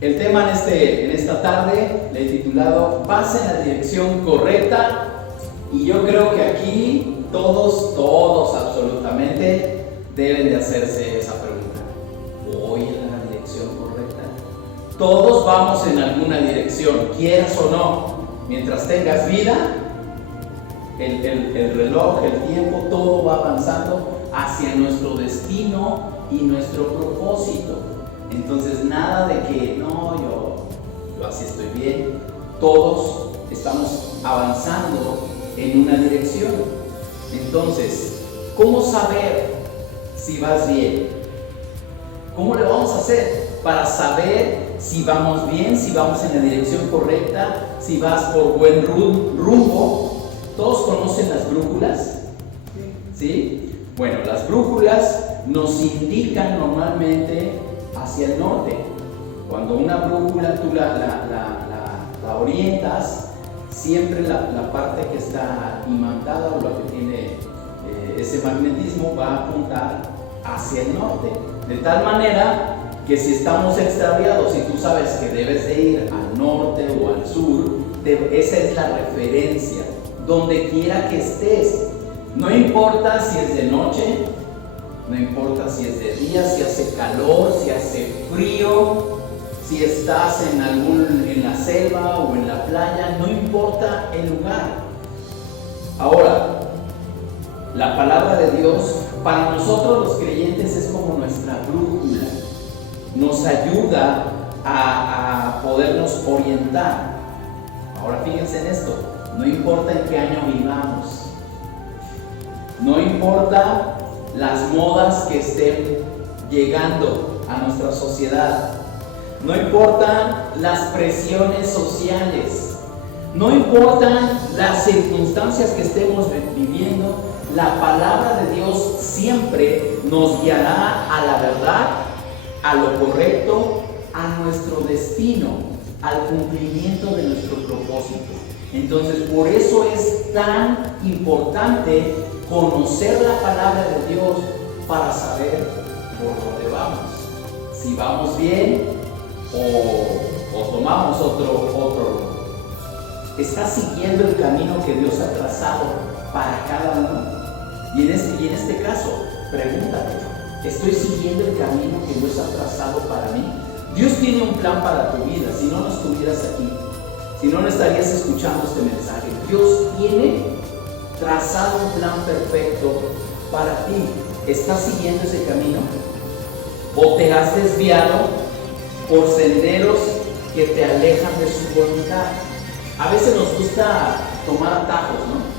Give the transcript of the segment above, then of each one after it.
El tema en esta tarde le he titulado Vas en la dirección correcta, y yo creo que aquí todos absolutamente deben de hacerse esa pregunta. ¿Voy en la dirección correcta? Todos vamos en alguna dirección, quieras o no. Mientras tengas vida, el reloj, el tiempo, todo va avanzando hacia nuestro destino y nuestro propósito. Entonces nada de que no, yo así estoy bien. Todos estamos avanzando en una dirección. Entonces, ¿cómo saber si vas bien? ¿Cómo le vamos a hacer para saber si vamos bien, si vamos en la dirección correcta, si vas por buen rumbo? ¿Todos conocen las brújulas? ¿Sí? Bueno, las brújulas nos indican normalmente hacia el norte. Cuando una brújula tú la orientas, siempre la parte que está imantada o la que tiene ese magnetismo va a apuntar hacia el norte. De tal manera que si estamos extraviados y tú sabes que debes de ir al norte o al sur, esa es la referencia. Donde quiera que estés, no importa si es de noche, no importa si es de día, si hace calor, si hace frío, si estás en la selva o en la playa, no importa el lugar. Ahora, la palabra de Dios para nosotros los creyentes es como nuestra brújula. Nos ayuda a podernos orientar. Ahora fíjense en esto, no importa en qué año vivamos, no importa las modas que estén llegando a nuestra sociedad, no importan las presiones sociales, no importan las circunstancias que estemos viviendo, la palabra de Dios siempre nos guiará a la verdad, a lo correcto, a nuestro destino, al cumplimiento de nuestro propósito. Entonces, por eso es tan importante conocer la palabra de Dios para saber por dónde vamos. Si vamos bien o tomamos otro rumbo. ¿Estás siguiendo el camino que Dios ha trazado para cada uno? Y en este caso, pregúntate, ¿estoy siguiendo el camino que Dios ha trazado para mí? Dios tiene un plan para tu vida, si no estuvieras aquí, si no estarías escuchando este mensaje. Dios tiene trazado un plan perfecto para ti. ¿Estás siguiendo ese camino? ¿O te has desviado por senderos que te alejan de su voluntad? A veces nos gusta tomar atajos, ¿no?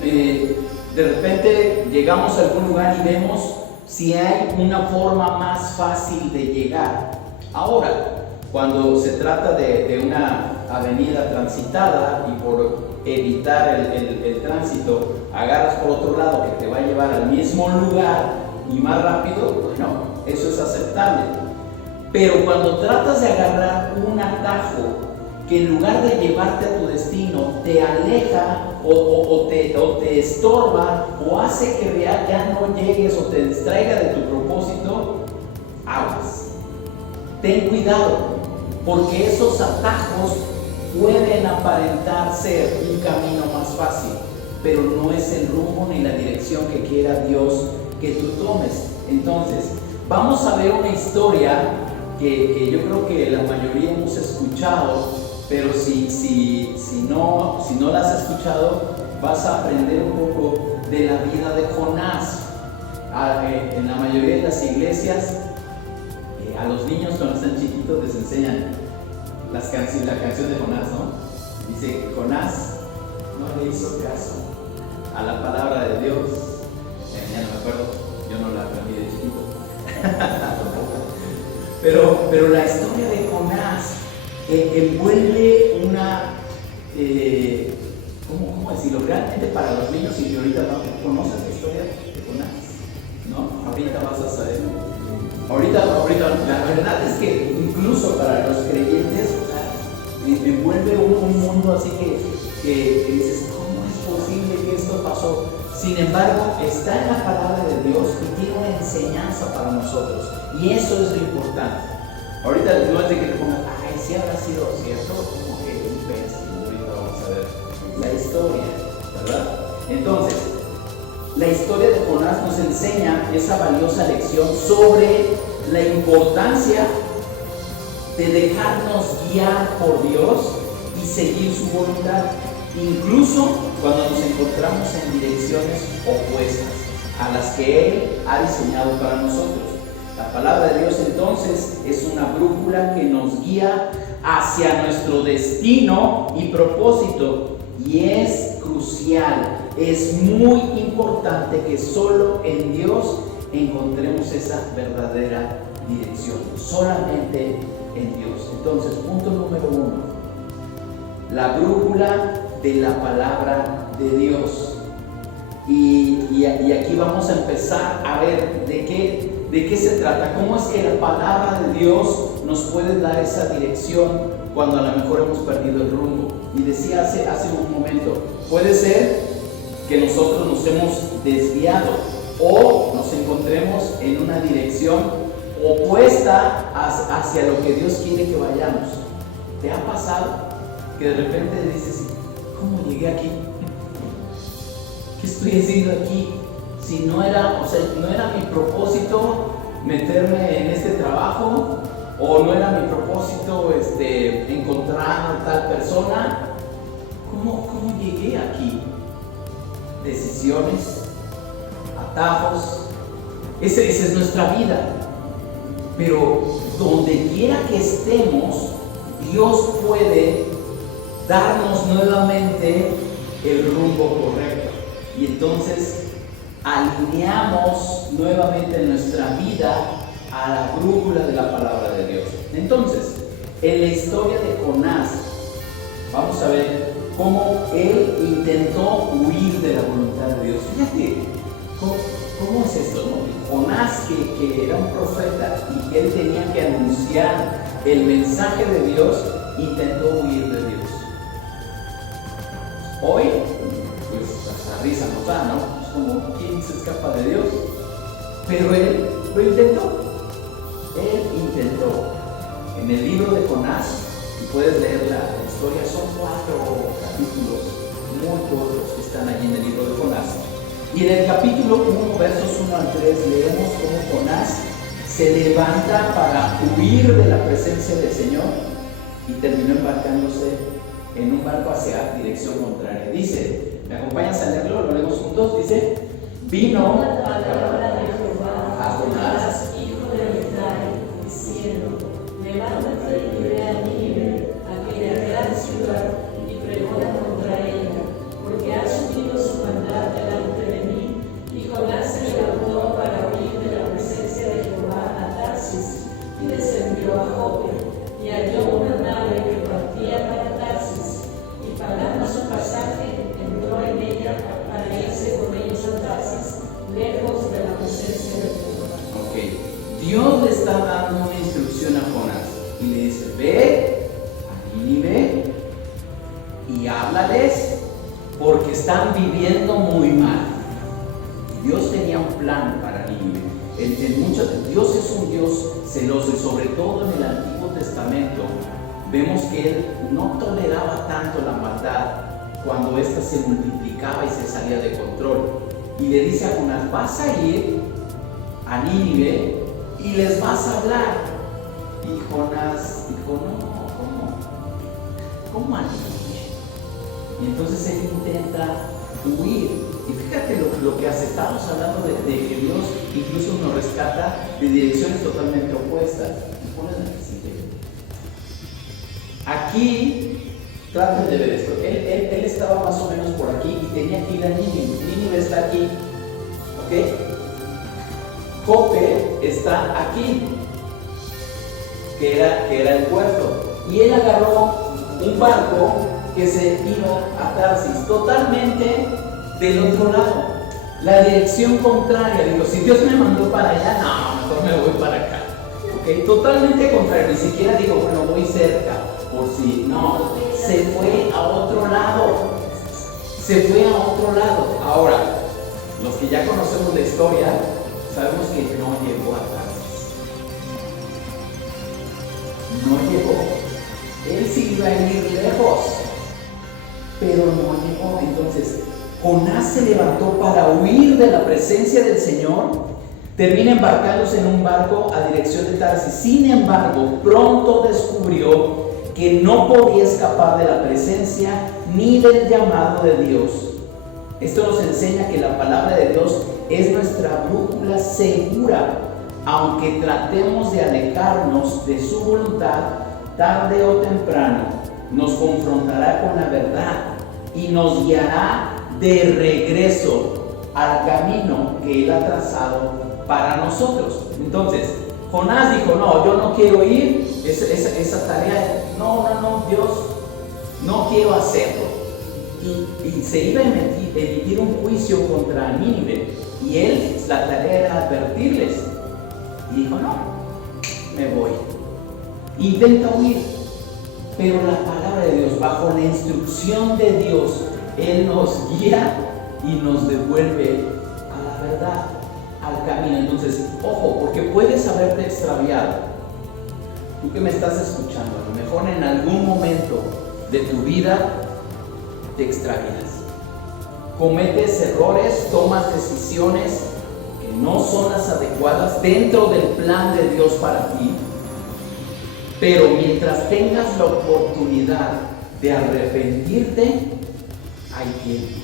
De repente llegamos a algún lugar y vemos si hay una forma más fácil de llegar. Ahora, cuando se trata de una avenida transitada y por evitar el tránsito agarras por otro lado que te va a llevar al mismo lugar y más rápido, bueno, eso es aceptable. Pero cuando tratas de agarrar un atajo que en lugar de llevarte a tu destino te aleja o te estorba o hace que ya no llegues o te distraiga de tu propósito, aguas. Ten cuidado, porque esos atajos pueden aparentar ser un camino más fácil, pero no es el rumbo ni la dirección que quiera Dios que tú tomes. Entonces, vamos a ver una historia que yo creo que la mayoría hemos escuchado, pero si no la has escuchado, vas a aprender un poco de la vida de Jonás. En la mayoría de las iglesias, a los niños cuando están chiquitos les enseñan la canción de Jonás, ¿no? Dice, Jonás no le hizo caso a la palabra de Dios. Ya no me acuerdo, yo no la aprendí de chiquito. pero la historia de Jonás envuelve una, ¿cómo decirlo? Realmente para los niños, y ahorita no conoces la historia de Jonás, ¿no? Ahorita vas a saber. Ahorita, la verdad es que incluso para los creyentes, envuelve un mundo así que dices, ¿cómo es posible que esto pasó? Sin embargo, está en la palabra de Dios y tiene una enseñanza para nosotros. Y eso es lo importante. Ahorita no es de que te pongas, ay, sí habrá sido cierto, como que un pez, ahorita vamos a ver la historia, ¿verdad? Entonces, la historia de Jonás nos enseña esa valiosa lección sobre la importancia de dejarnos guiar por Dios y seguir su voluntad, incluso cuando nos encontramos en direcciones opuestas a las que Él ha diseñado para nosotros. La palabra de Dios entonces es una brújula que nos guía hacia nuestro destino y propósito, y es crucial, es muy importante que solo en Dios encontremos esa verdadera dirección, solamente en Dios. Entonces, punto número 1, la brújula de la palabra de Dios. Y aquí vamos a empezar a ver de qué se trata, cómo es que la palabra de Dios nos puede dar esa dirección cuando a lo mejor hemos perdido el rumbo. Y decía hace un momento, puede ser que nosotros nos hemos desviado o nos encontremos en una dirección opuesta hacia lo que Dios quiere que vayamos. ¿Te ha pasado que de repente dices, ¿cómo llegué aquí? ¿Qué estoy haciendo aquí? Si no era mi propósito meterme en este trabajo, o no era mi propósito encontrar a tal persona. ¿Cómo llegué aquí? Decisiones, atajos, esa es nuestra vida. Pero donde quiera que estemos, Dios puede darnos nuevamente el rumbo correcto. Y entonces alineamos nuevamente nuestra vida a la brújula de la palabra de Dios. Entonces, en la historia de Jonás, vamos a ver cómo él intentó huir de la voluntad de Dios. Fíjate, ¿cómo es esto, no? Jonás, que era un profeta y que él tenía que anunciar el mensaje de Dios, intentó huir de Dios. Hoy, pues hasta risa nos da, ¿no? Es como, ¿quién se escapa de Dios? Pero él lo intentó. Él intentó. En el libro de Jonás, si puedes leer la historia, son 4 capítulos muy cortos que están allí en el libro de Jonás. Y en el capítulo 1, versos 1 al 3, leemos cómo Jonás se levanta para huir de la presencia del Señor y terminó embarcándose en un barco hacia dirección contraria. Dice, ¿me acompañas a leerlo? Lo leemos juntos. Dice, vino la palabra de Jehová a Jonás, hijo de Amitai, diciendo, levántate y ve a Nínive, aquella gran ciudad, y pregona contra ella, porque ha subido su maldad delante de mí. Y Jonás se levantó para huir de la presencia de Jehová a Tarsis, y descendió a Jope, y halló una nave que partía para Tarsis, y pagando su pasaje, entró en ella para irse con ellos a Tarsis, lejos de la presencia de Jehová. Ok, Dios le está dando una instrucción a Jonás y le dice, ve a Nínive y háblales porque están viviendo muy mal. Y Dios tenía un plan para Nínive. Dios es un Dios celoso, y sobre todo en el Antiguo Testamento vemos que Él no toleraba tanto la maldad cuando ésta se multiplicaba y se salía de control. Y le dice a Jonás, vas a ir a Nínive y les vas a hablar. Y Jonás dijo, no, ¿cómo a Nínive? Y entonces él intenta huir. Y fíjate lo que hace. Estamos hablando de que Dios incluso nos rescata de direcciones totalmente opuestas. Y ponen el siguiente. Aquí, traten de ver esto. Él estaba más o menos por aquí y tenía que ir a Nínive. Nínive está aquí. ¿Ok? Jope está aquí, que era el puerto. Y él agarró un barco que se iba a Tarsis, totalmente del otro lado, la dirección contraria. Digo, si Dios me mandó para allá, no, mejor me voy para acá. ¿Okay? Totalmente contrario, ni siquiera digo, bueno, voy cerca, por si no, se fue a otro lado. Ahora, los que ya conocemos la historia, sabemos que no llegó a Tarsis. iba a ir lejos, pero no llegó. Entonces Jonás se levantó para huir de la presencia del Señor, termina embarcándose en un barco a dirección de Tarsis. Sin embargo, pronto descubrió que no podía escapar de la presencia ni del llamado de Dios. Esto nos enseña que la palabra de Dios es nuestra brújula segura. Aunque tratemos de alejarnos de su voluntad, tarde o temprano nos confrontará con la verdad y nos guiará de regreso al camino que Él ha trazado para nosotros. Entonces, Jonás dijo: no, yo no quiero ir, esa tarea, no, Dios, no quiero hacerlo. Y se iba a emitir un juicio contra Nínive, y él, la tarea era advertirles. Y dijo: no, me voy. Intenta huir, pero la palabra de Dios, bajo la instrucción de Dios, Él nos guía y nos devuelve a la verdad, al camino. Entonces, ojo, porque puedes haberte extraviado. Tú que me estás escuchando, a lo mejor en algún momento de tu vida te extravías. Cometes errores, tomas decisiones que no son las adecuadas dentro del plan de Dios para ti. Pero mientras tengas la oportunidad de arrepentirte, hay tiempo.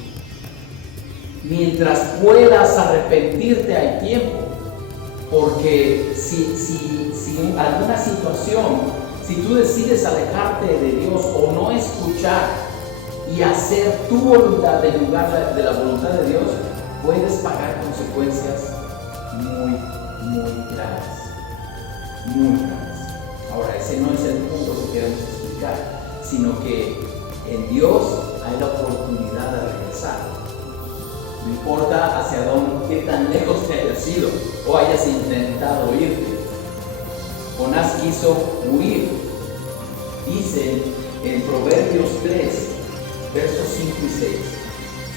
Mientras puedas arrepentirte, hay tiempo. Porque si alguna situación, si tú decides alejarte de Dios o no escuchar y hacer tu voluntad en lugar de la voluntad de Dios, puedes pagar consecuencias muy graves. Muy graves. Ahora, ese no es el punto que queremos explicar, sino que en Dios hay la oportunidad de regresar. No importa hacia dónde, qué tan lejos te hayas ido o hayas intentado irte. Jonás quiso huir. Dice en Proverbios 3, versos 5 y 6: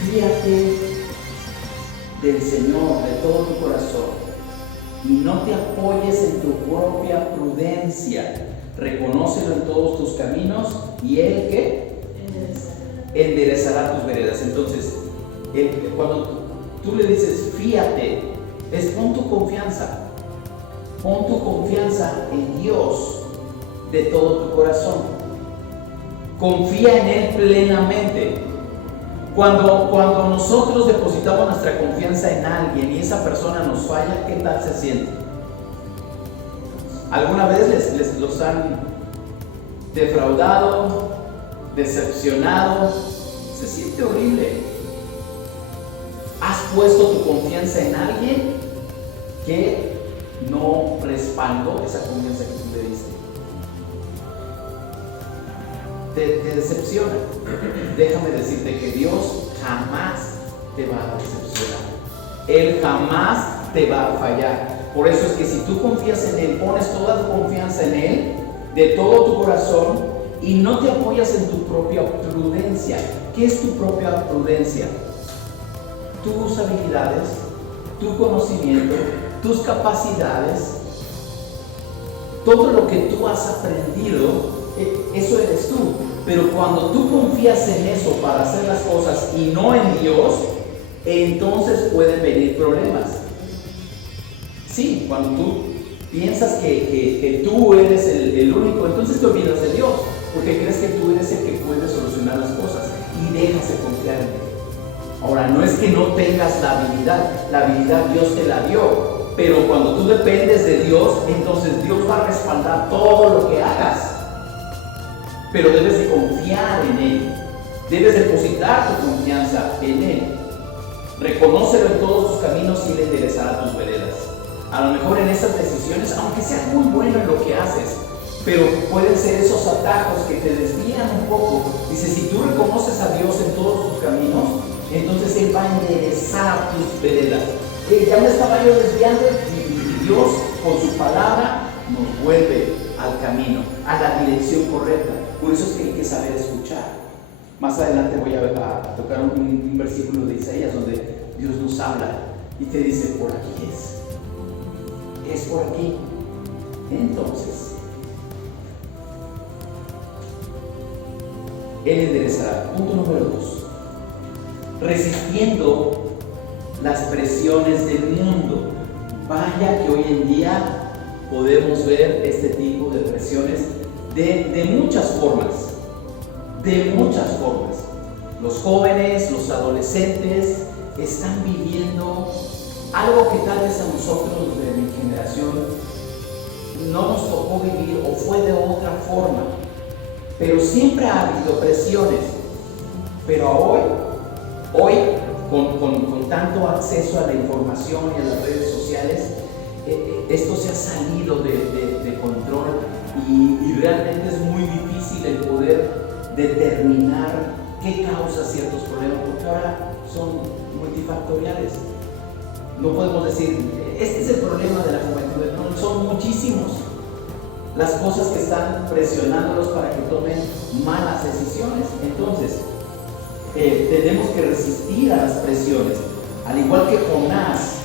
fíate del Señor de todo tu corazón y no te apoyes en tu propia prudencia. Reconócelo en todos tus caminos y Él, ¿qué? Enderezará tus veredas. Entonces, cuando tú le dices fíate, es pon tu confianza en Dios de todo tu corazón. Confía en Él plenamente. Cuando nosotros depositamos nuestra confianza en alguien y esa persona nos falla, ¿qué tal se siente? ¿Alguna vez los han defraudado, decepcionado? Se siente horrible. ¿Has puesto tu confianza en alguien que no respaldó esa confianza que tú le diste? Te decepciona. Déjame decirte que Dios jamás te va a decepcionar. Él jamás te va a fallar. Por eso es que si tú confías en Él, pones toda tu confianza en Él, de todo tu corazón, y no te apoyas en tu propia prudencia. ¿Qué es tu propia prudencia? Tus habilidades, tu conocimiento, tus capacidades, todo lo que tú has aprendido, eso eres tú. Pero cuando tú confías en eso para hacer las cosas y no en Dios, entonces pueden venir problemas. Sí, cuando tú piensas que tú eres el único, entonces te olvidas de Dios, porque crees que tú eres el que puede solucionar las cosas y dejas de confiar en Él. Ahora, no es que no tengas la habilidad Dios te la dio, pero cuando tú dependes de Dios, entonces Dios va a respaldar todo lo que hagas. Pero debes de confiar en Él, debes depositar tu confianza en Él. Reconócelo en todos tus caminos y Él enderezará tus veredas. A lo mejor en esas decisiones, aunque seas muy bueno en lo que haces, pero pueden ser esos atajos que te desvían un poco. Dice, si tú reconoces a Dios en todos tus caminos, entonces Él va a enderezar tus veredas. Ya me estaba yo desviando y Dios con su palabra nos vuelve al camino, a la dirección correcta. Por eso es que hay que saber escuchar. Más adelante voy a tocar un versículo de Isaías donde Dios nos habla y te dice, por aquí es por aquí. Entonces, Él enderezará. Punto número 2. Resistiendo las presiones del mundo. Vaya que hoy en día podemos ver este tipo de presiones de muchas formas. De muchas formas. Los jóvenes, los adolescentes están viviendo algo que tal vez a nosotros de mi generación no nos tocó vivir o fue de otra forma. Pero siempre ha habido presiones. Pero hoy con tanto acceso a la información y a las redes sociales, esto se ha salido de control y realmente es muy difícil el poder determinar qué causa ciertos problemas, porque ahora son multifactoriales. No podemos decir, este es el problema de la juventud, no, son muchísimos las cosas que están presionándolos para que tomen malas decisiones. Entonces, tenemos que resistir a las presiones. Al igual que Jonás,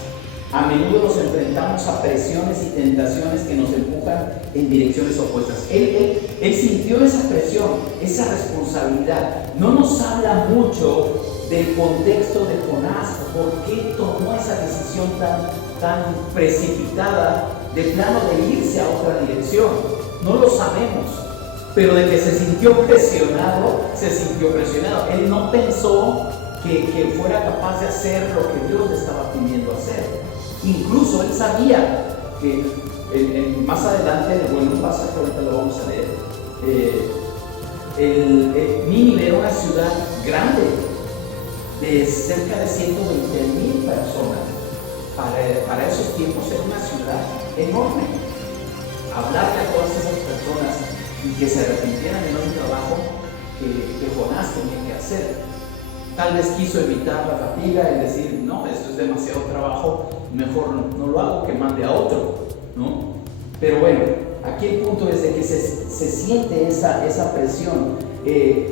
a menudo nos enfrentamos a presiones y tentaciones que nos empujan en direcciones opuestas. Él sintió esa presión, esa responsabilidad. No nos habla mucho del contexto de Jonás, por qué tomó esa decisión tan precipitada de plano de irse a otra dirección. No lo sabemos, pero de que se sintió presionado, se sintió presionado. Él no pensó que fuera capaz de hacer lo que Dios le estaba pidiendo hacer. Incluso él sabía que más adelante, bueno, un pasaje ahorita lo vamos a leer, Nínive era una ciudad grande, de cerca de 120,000 personas. Para esos tiempos era una ciudad enorme. Hablarle a todas esas personas y que se arrepintieran era un trabajo que Jonás tenía que hacer. Tal vez quiso evitar la fatiga y decir, no, esto es demasiado trabajo, mejor no lo hago, que mande a otro, ¿no? Pero bueno, aquí el punto es de que se siente esa presión,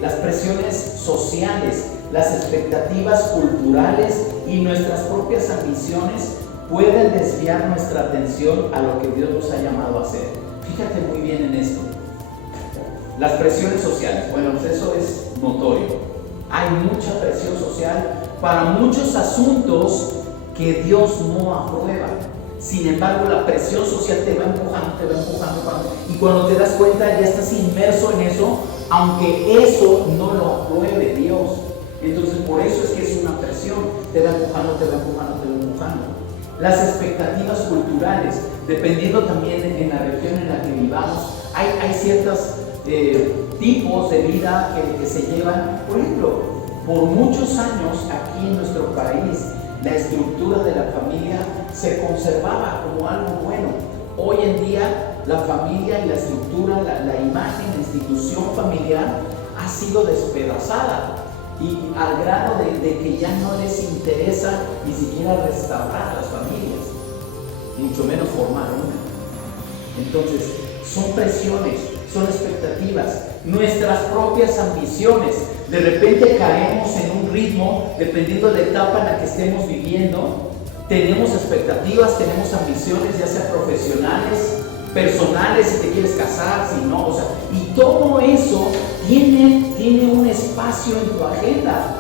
las presiones sociales, las expectativas culturales y nuestras propias ambiciones pueden desviar nuestra atención a lo que Dios nos ha llamado a hacer. Fíjate muy bien en esto. Las presiones sociales, bueno, eso es notorio. Hay mucha presión social para muchos asuntos que Dios no aprueba. Sin embargo, la presión social te va empujando. Y cuando te das cuenta, ya estás inmerso en eso, aunque eso no lo apruebe Dios. Entonces, por eso es que es una presión. Te va empujando. Las expectativas culturales, dependiendo también en la región en la que vivamos, hay ciertos tipos de vida que se llevan. Por ejemplo, por muchos años aquí en nuestro país, la estructura de la familia se conservaba como algo bueno. Hoy en día, la familia y la estructura, la imagen, la institución familiar ha sido despedazada, y al grado de que ya no les interesa ni siquiera restaurar las familias, mucho menos formar una. Entonces, son presiones, son expectativas, nuestras propias ambiciones. De repente caemos en un ritmo, dependiendo de la etapa en la que estemos viviendo. Tenemos expectativas, tenemos ambiciones, ya sea profesionales, personales, si te quieres casar, si no, y todo eso tiene un espacio en tu agenda,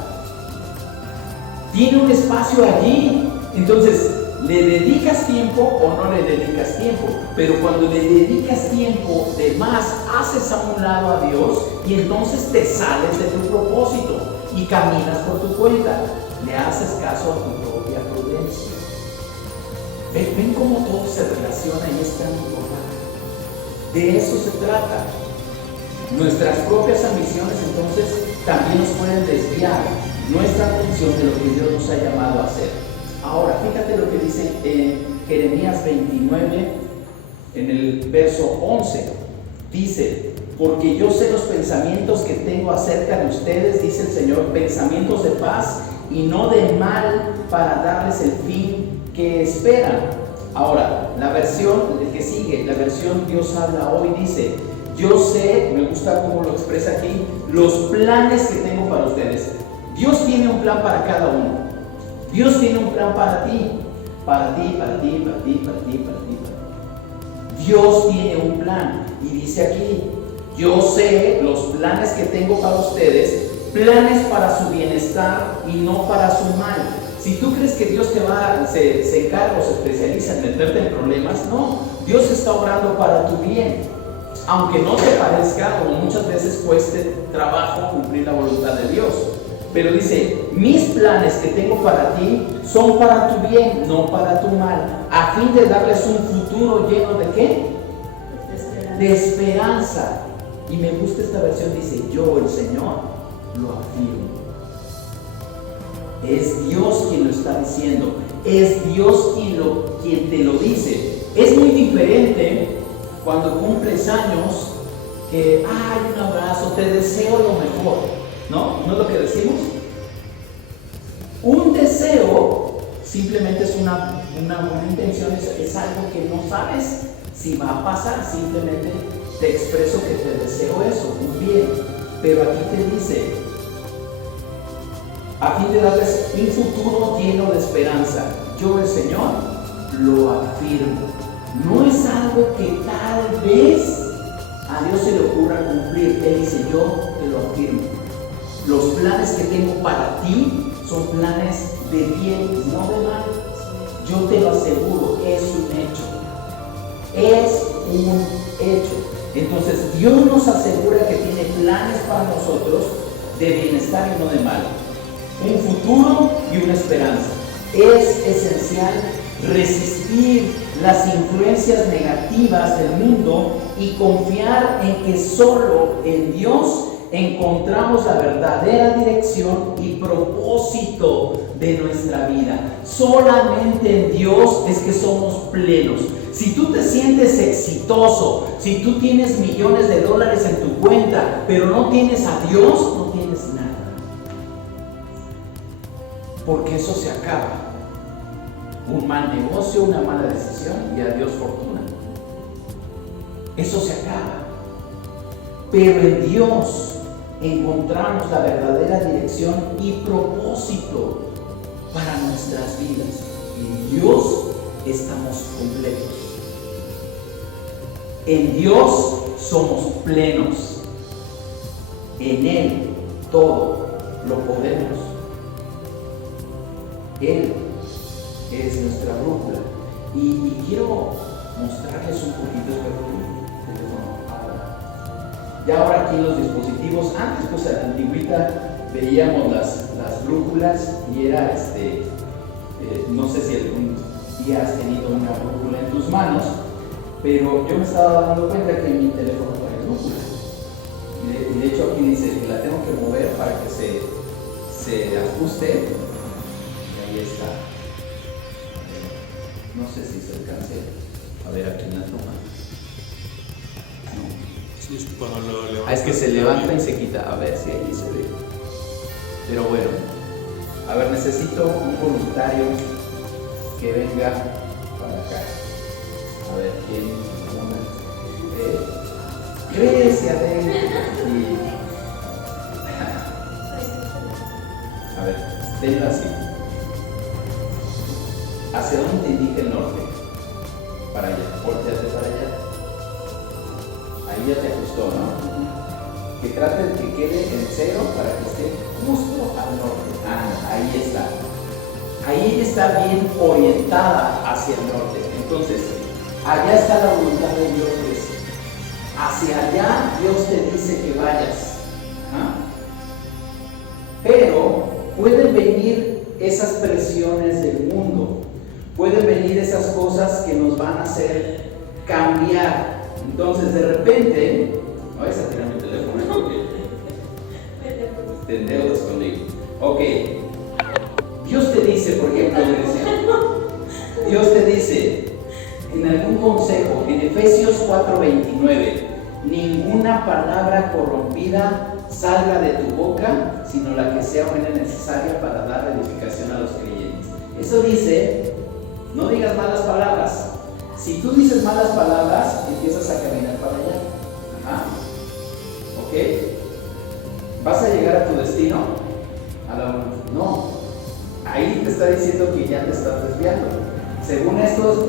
tiene un espacio allí. Entonces, ¿le dedicas tiempo o no le dedicas tiempo? Pero cuando le dedicas tiempo de más, haces a un lado a Dios y entonces te sales de tu propósito y caminas por tu cuenta. Le haces caso a tu propia prudencia. ¿Ven cómo todo se relaciona y es tan importante? De eso se trata. Nuestras propias ambiciones entonces también nos pueden desviar nuestra atención de lo que Dios nos ha llamado a hacer. Ahora, fíjate lo que dice en Jeremías 29, en el verso 11. Dice, porque yo sé los pensamientos que tengo acerca de ustedes, dice el Señor, pensamientos de paz y no de mal, para darles el fin que esperan. Ahora, la versión que sigue, la versión Dios habla hoy, dice, yo sé, me gusta cómo lo expresa aquí, los planes que tengo para ustedes. Dios tiene un plan para cada uno. Dios tiene un plan para ti. Dios tiene un plan. Y dice aquí, Yo sé los planes que tengo para ustedes, planes para su bienestar y no para su mal. Si tú crees que Dios se encarga o se especializa en meterte en problemas, no. Dios está obrando para tu bien. Aunque no te parezca o muchas veces cueste trabajo cumplir la voluntad de Dios. Pero dice, mis planes que tengo para ti son para tu bien, no para tu mal, a fin de darles un futuro lleno de ¿qué? De esperanza. Y me gusta esta versión, dice, yo el Señor lo afirmo. Es Dios quien lo está diciendo, es Dios quien te lo dice. Es muy diferente cuando cumples años que, un abrazo, te deseo lo mejor, ¿no? ¿No es lo que decimos? Un deseo simplemente es una buena intención, es algo que no sabes si va a pasar, simplemente te expreso que te deseo eso, un bien. Pero aquí te dice, a fin de darles un futuro lleno de esperanza, yo el Señor lo afirmo. No es algo que tal vez a Dios se le ocurra cumplir. Él dice, yo te lo afirmo. Los planes que tengo para ti son planes de bien, no de mal. Yo te lo aseguro, es un hecho. Es un hecho. Entonces Dios nos asegura que tiene planes para nosotros de bienestar y no de mal. Un futuro y una esperanza. Es esencial resistir las influencias negativas del mundo y confiar en que solo en Dios encontramos la verdadera dirección y propósito de nuestra vida. Solamente en Dios es que somos plenos. Si tú te sientes exitoso, si tú tienes millones de dólares en tu cuenta, pero no tienes a Dios, no tienes nada. Porque eso se acaba. Un mal negocio, una mala decisión y adiós fortuna. Eso se acaba. Pero en Dios encontramos la verdadera dirección y propósito para nuestras vidas. En Dios estamos completos. En Dios somos plenos. En Él todo lo podemos. Él es nuestra brújula. Y quiero mostrarles un poquito este teléfono ahora. Ya ahora aquí los dispositivos, antes pues a la antigüita veíamos las brújulas y era no sé si algún día has tenido una brújula en tus manos, pero yo me estaba dando cuenta que en mi teléfono trae brújula. Y de hecho aquí dice que la tengo que mover para que se ajuste. Y ahí está. No sé si se alcance a ver aquí en la toma. No. Sí, es que cuando lo levanta. Es que se levanta y se quita. A ver si ahí se ve. Pero bueno. A ver, necesito un voluntario que venga para acá. A ver, ¿quién? Grecia, ven. A ver, tenla así. ¿Hacia dónde te indica el norte? Para allá, volteate para allá. Ahí ya te ajustó, ¿no? Que trate de que quede en cero para que esté justo al norte. Ahí está. Ahí está bien orientada hacia el norte. Entonces, allá está la voluntad de Dios. Hacia allá Dios te dice que vayas. Pero pueden venir esas presiones del mundo. Pueden venir esas cosas que nos van a hacer cambiar. Entonces, de repente, no vayas a tirar mi teléfono porque te endeudas conmigo. Ok, Dios te dice, por ejemplo, Dios te dice en algún consejo, en Efesios 4:29, ninguna palabra corrompida salga de tu boca, sino la que sea buena y necesaria para dar edificación a los creyentes. Eso dice, no digas malas palabras. Si tú dices malas palabras, empiezas a caminar para allá. ¿Ok? ¿Vas a llegar a tu destino? No. Ahí te está diciendo que ya te estás desviando. Según esto,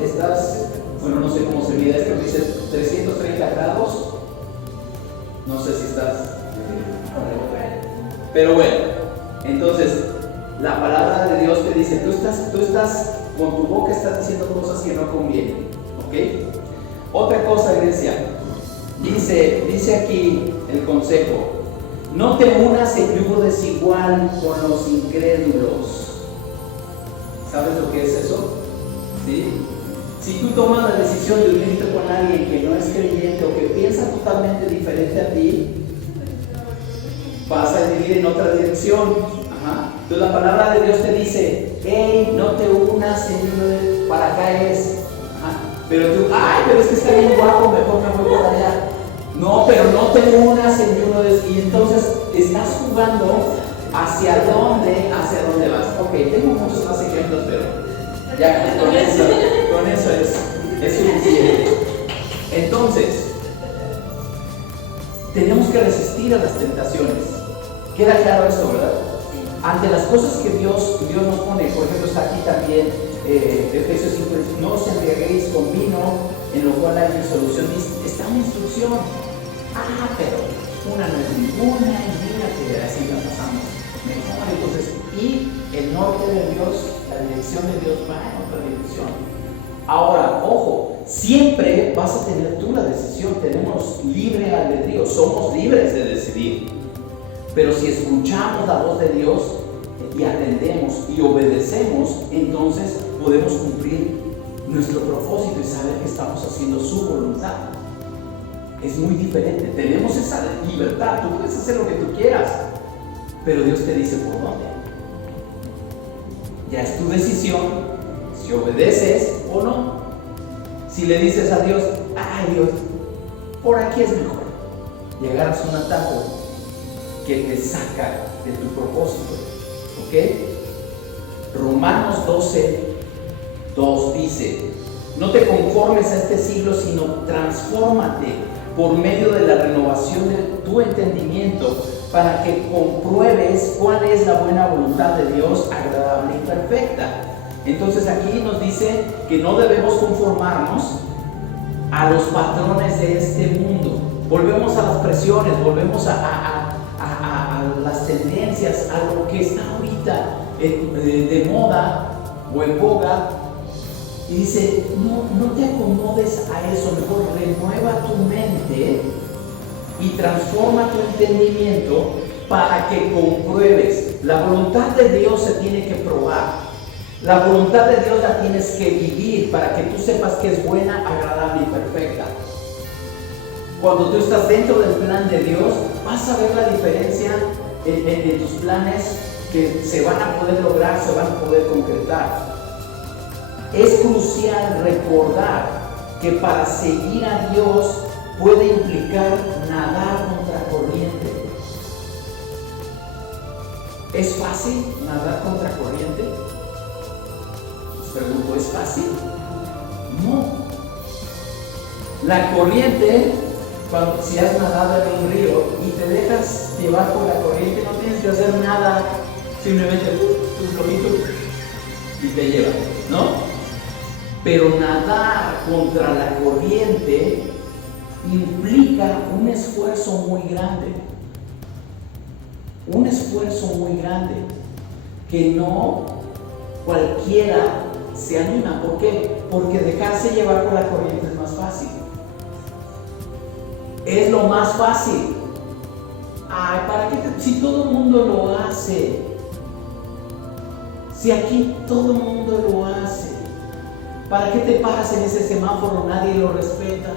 no sé cómo se mide esto, dice 330 grados No sé si estás. Pero bueno, entonces la palabra de Dios te dice, tú estás con tu boca estás diciendo cosas que no convienen, ¿ok? Otra cosa, iglesia, dice aquí el consejo: no te unas en yugo desigual con los incrédulos. ¿Sabes lo que es eso? ¿Sí? Si tú tomas la decisión de unirte con alguien que no es creyente o que piensa totalmente diferente a ti, vas a ir en otra dirección. Ajá. Entonces la palabra de Dios te dice: hey, no te unas en yugo de para acá es. Ajá. Pero tú, ay, pero es que está bien guapo, mejor me voy por allá. No, pero no te unas en yugo de. Y entonces estás jugando hacia dónde vas. Ok, tengo muchos más ejemplos, pero ya con eso es suficiente. Entonces, tenemos que resistir a las tentaciones. ¿Queda claro esto, verdad? Ante las cosas que Dios nos pone, por ejemplo, está aquí también Efesios 5, no os embriaguéis con vino, en lo cual hay disolución. Está una instrucción. Pero una no es ninguna, y mira que así la pasamos mejor. Entonces, y el norte de Dios, la dirección de Dios va en otra dirección. Ahora, ojo, siempre vas a tener tú la decisión. Tenemos libre albedrío, somos libres de decidir. Pero si escuchamos la voz de Dios y atendemos y obedecemos, entonces podemos cumplir nuestro propósito y saber que estamos haciendo su voluntad. Es muy diferente. Tenemos esa libertad. Tú puedes hacer lo que tú quieras, pero Dios te dice por dónde. Ya es tu decisión si obedeces o no. Si le dices a Dios: ay Dios, por aquí es mejor, llegarás a un atajo que te saca de tu propósito. ¿Ok? Romanos 12:2 dice: no te conformes a este siglo, sino transfórmate por medio de la renovación de tu entendimiento, para que compruebes cuál es la buena voluntad de Dios, agradable y perfecta. Entonces aquí nos dice que no debemos conformarnos a los patrones de este mundo. Volvemos a las presiones, volvemos a las tendencias, a lo que está ahorita de moda o en boga. Y dice: no te acomodes a eso, mejor renueva tu mente y transforma tu entendimiento para que compruebes. La voluntad de Dios se tiene que probar. La voluntad de Dios la tienes que vivir para que tú sepas que es buena, agradable y perfecta. Cuando tú estás dentro del plan de Dios, vas a ver la diferencia en tus planes, que se van a poder lograr, se van a poder concretar. Es crucial recordar que para seguir a Dios puede implicar nadar contra corriente. ¿Es fácil nadar contra corriente? Les pregunto, ¿es fácil? No. La corriente, si has nadado en un río y te dejas llevar por la corriente, no tienes que hacer nada, simplemente tu flojito y te lleva, ¿no? Pero nadar contra la corriente implica un esfuerzo muy grande. Un esfuerzo muy grande que no cualquiera se anima. ¿Por qué? Porque dejarse llevar por la corriente es más fácil. Es lo más fácil. Ay, ¿para qué? Si todo el mundo lo hace. Si aquí todo el mundo lo hace. ¿Para qué te paras en ese semáforo? Nadie lo respeta.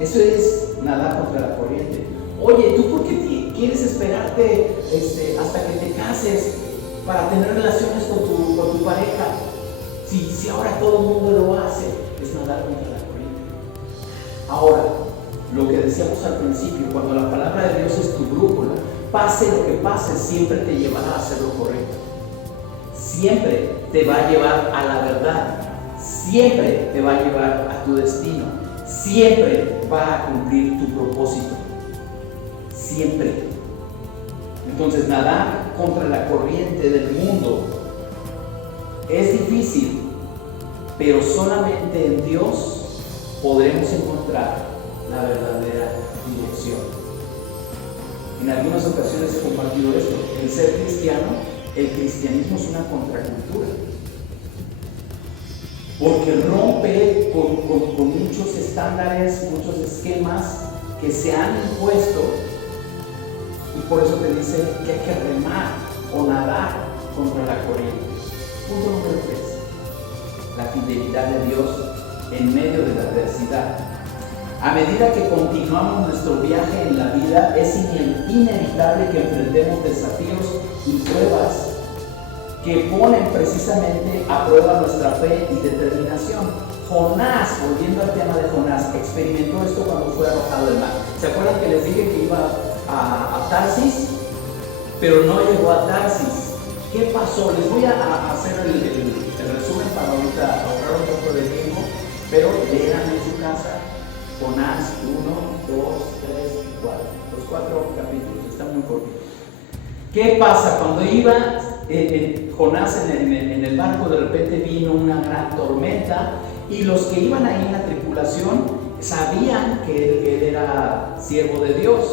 Eso es nadar contra la corriente. Oye, ¿tú por qué quieres esperarte hasta que te cases para tener relaciones con tu pareja? Si ahora todo el mundo lo hace, es nadar contra la corriente. Ahora, lo que decíamos al principio, cuando la palabra de Dios es tu brújula, pase lo que pase, siempre te llevará a hacer lo correcto. Siempre te va a llevar a la verdad. Siempre te va a llevar a tu destino. Siempre va a cumplir tu propósito. Siempre. Entonces, nadar contra la corriente del mundo es difícil, pero solamente en Dios podremos encontrar la verdadera dirección. En algunas ocasiones he compartido esto: el ser cristiano, el cristianismo es una contracultura, porque rompe con muchos estándares, muchos esquemas que se han impuesto, y por eso te dice que hay que remar o nadar contra la corriente. Punto número 3: la fidelidad de Dios en medio de la adversidad. A medida que continuamos nuestro viaje en la vida, es inevitable que enfrentemos desafíos y pruebas que ponen precisamente a prueba nuestra fe y determinación. Jonás, volviendo al tema de Jonás, experimentó esto cuando fue arrojado del mar. ¿Se acuerdan que les dije que iba a Tarsis? Pero no llegó a Tarsis. ¿Qué pasó? Les voy a hacer el resumen para ahorita ahorrar un poco de tiempo, pero lean en su casa Jonás 1, 2, 3 y 4. Los 4 capítulos, está muy cortito. ¿Qué pasa? Cuando iba Jonás en el barco, de repente vino una gran tormenta, y los que iban ahí en la tripulación sabían que él era siervo de Dios.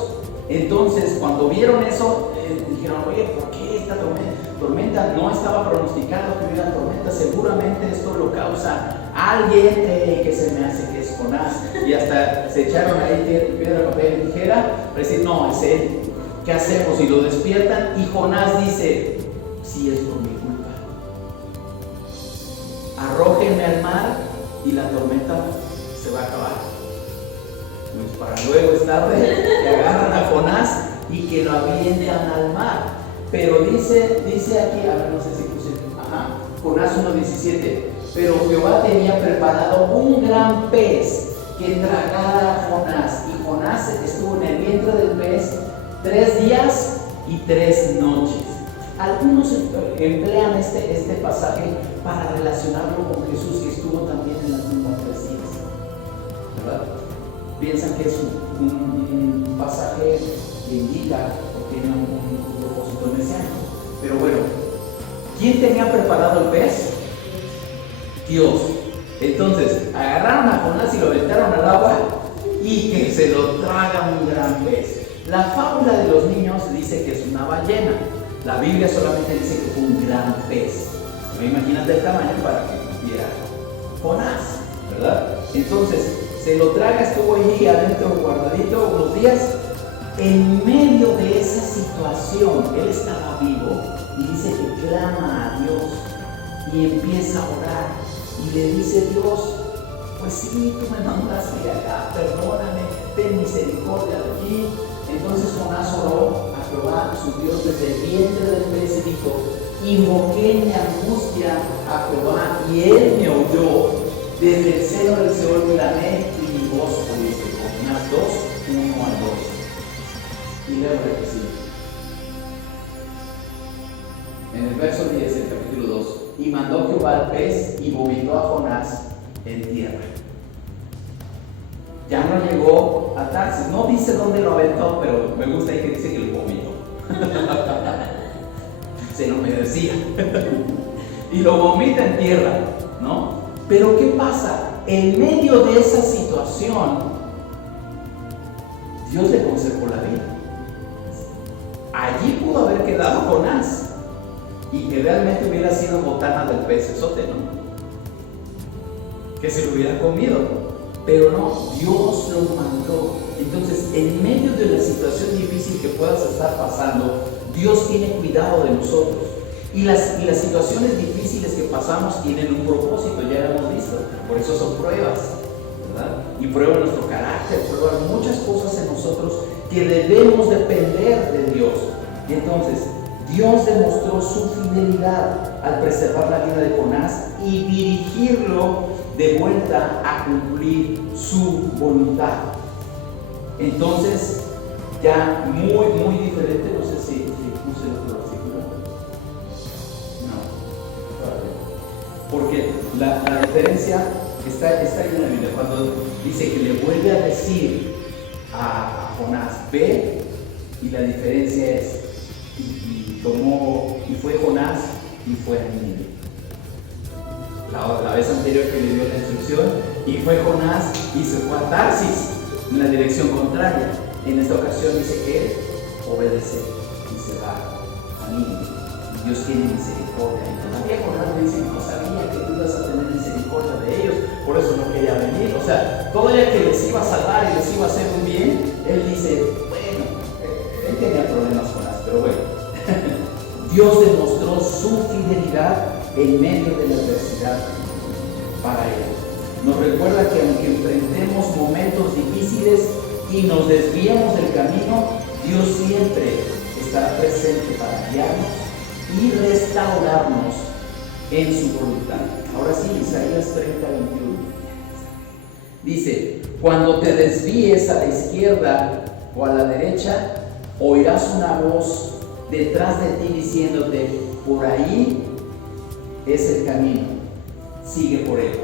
Entonces, cuando vieron eso, dijeron: oye, ¿por qué esta tormenta? No estaba pronosticado que hubiera tormenta, seguramente esto lo causa alguien que se me hace que es Jonás. Y hasta se echaron ahí piedra, papel y tijera para decir: no, es él. ¿Qué hacemos? Y lo despiertan, y Jonás dice: sí, es por mi culpa. Arrójenme al mar y la tormenta se va a acabar. Pues para luego es tarde, que agarran a Jonás y que lo avientan al mar. Pero dice aquí, a ver, no sé si puse, Jonás 1:17, pero Jehová tenía preparado un gran pez que tragara a Jonás, y Jonás estuvo en el vientre del pez 3 días y 3 noches. Algunos emplean este pasaje para relacionarlo con Jesús, que estuvo también en la tumba 3 días, ¿verdad? Piensan que es un pasaje que indica o tiene un propósito mesiánico. Pero bueno, ¿quién tenía preparado el pez? Dios. Entonces, agarraron a Jonás y lo aventaron al agua, y que se lo traga un gran pez. La fábula de los niños dice que es una ballena. La Biblia solamente dice que fue un gran pez. Imagínate el tamaño para que viera Jonás, ¿verdad? Entonces, se lo traga, estuvo ahí adentro guardadito unos días. En medio de esa situación, él estaba vivo, y dice que clama a Dios y empieza a orar y le dice: Dios, pues sí, tú me mandaste acá, perdóname, ten misericordia de mí. Entonces Jonás oró a Jehová, su Dios, desde el vientre del pez, y dijo: invoqué en mi angustia a Jehová, y él me oyó. Desde el seno del Seol clamé, y mi voz oíste. Jonás 2, 1 al 2. Y luego que sí. En el verso 10 del capítulo 2: y mandó Jehová al pez, y vomitó a Jonás en tierra. Ya no llegó a Tarsis. No dice dónde lo aventó, pero me gusta ahí que dice que lo vomitó. Se lo merecía. Y lo vomita en tierra, ¿no? Pero ¿qué pasa? En medio de esa situación, Dios le conservó la vida. Allí pudo haber quedado Jonás, y que realmente hubiera sido botana del pecesote, ¿no? Que se lo hubiera comido. Pero no, Dios lo mandó. Entonces, en medio de la situación difícil que puedas estar pasando, Dios tiene cuidado de nosotros. Y las situaciones difíciles que pasamos tienen un propósito, ya lo hemos visto. Por eso son pruebas, ¿verdad? Y prueban nuestro carácter, prueban muchas cosas en nosotros que debemos depender de Dios. Y entonces, Dios demostró su fidelidad al preservar la vida de Jonás y dirigirlo de vuelta a cumplir su voluntad. Entonces, ya muy diferente, no sé si puse otro versículo. No, porque la diferencia está ahí en la Biblia, cuando dice que le vuelve a decir a Jonás: ve, y la diferencia es, y fue Jonás y fue a Nínive. La vez anterior que le dio la instrucción, y fue Jonás y se fue a Tarsis. en la dirección contraria. En esta ocasión dice que él obedece y se va a Nínive. Dios tiene misericordia. Y todavía Jonás dice, no sabía que tú ibas a tener misericordia de ellos, por eso no quería venir. O sea, todavía que les iba a salvar y les iba a hacer un bien, él dice, bueno, él tenía problemas con las, pero bueno. Dios demostró su fidelidad en medio de la adversidad para él. Nos recuerda que aunque enfrentemos momentos difíciles y nos desviemos del camino, Dios siempre estará presente para guiarnos y restaurarnos en su voluntad. Ahora sí, Isaías 30:21 dice: cuando te desvíes a la izquierda o a la derecha, oirás una voz detrás de ti diciéndote, por ahí es el camino, sigue por él.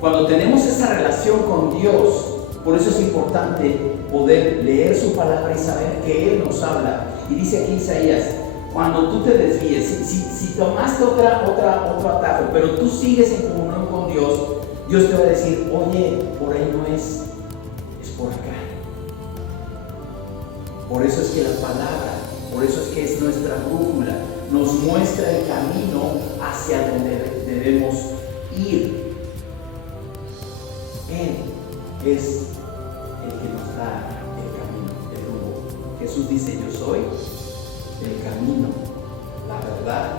Cuando tenemos esa relación con Dios, por eso es importante poder leer su palabra y saber que Él nos habla. Y dice aquí Isaías, cuando tú te desvíes, si tomaste otro atajo, pero tú sigues en comunión con Dios, Dios te va a decir, oye, por ahí no es por acá. Por eso es que la palabra, por eso es que es nuestra brújula, nos muestra el camino hacia donde debemos ir. Él es el que nos da el camino, el rumbo. Jesús dice, yo soy el camino, la verdad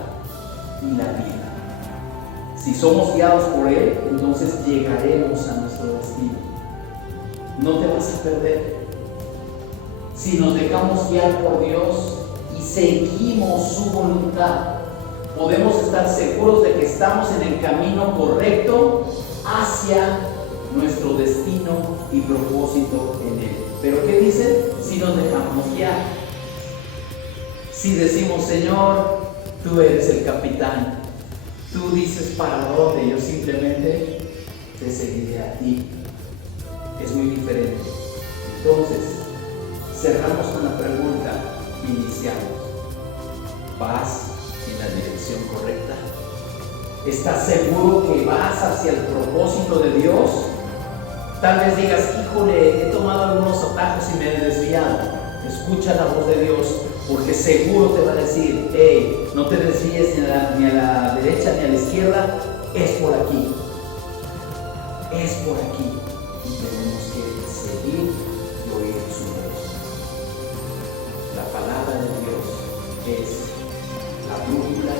y la vida. Si somos guiados por Él, entonces llegaremos a nuestro destino. No te vas a perder. Si nos dejamos guiar por Dios y seguimos su voluntad, podemos estar seguros de que estamos en el camino correcto hacia nuestro destino y propósito en Él. Pero ¿qué dice? Si nos dejamos guiar. Si decimos, Señor, tú eres el capitán, tú dices para dónde, yo simplemente te seguiré a ti. Es muy diferente. Entonces, cerramos con la pregunta y iniciamos. ¿Vas en la dirección correcta? ¿Estás seguro que vas hacia el propósito de Dios? Tal vez digas, híjole, he tomado algunos atajos y me he desviado. Escucha la voz de Dios, porque seguro te va a decir, hey, no te desvíes ni a la derecha ni a la izquierda, es por aquí. Es por aquí. Y tenemos que seguir y oír su voz. La palabra de Dios es la brújula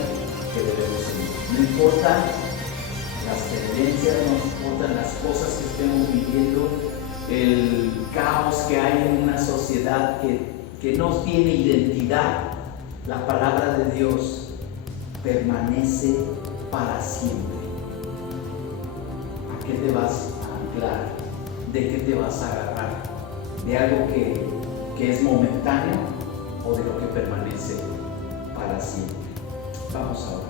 que debemos seguir. No importa las tendencias, no importan las cosas que estemos viviendo, el caos que hay en una sociedad que no tiene identidad, la palabra de Dios permanece para siempre. ¿A qué te vas a anclar? ¿De qué te vas a agarrar? ¿De algo que es momentáneo o de lo que permanece para siempre? Vamos a orar.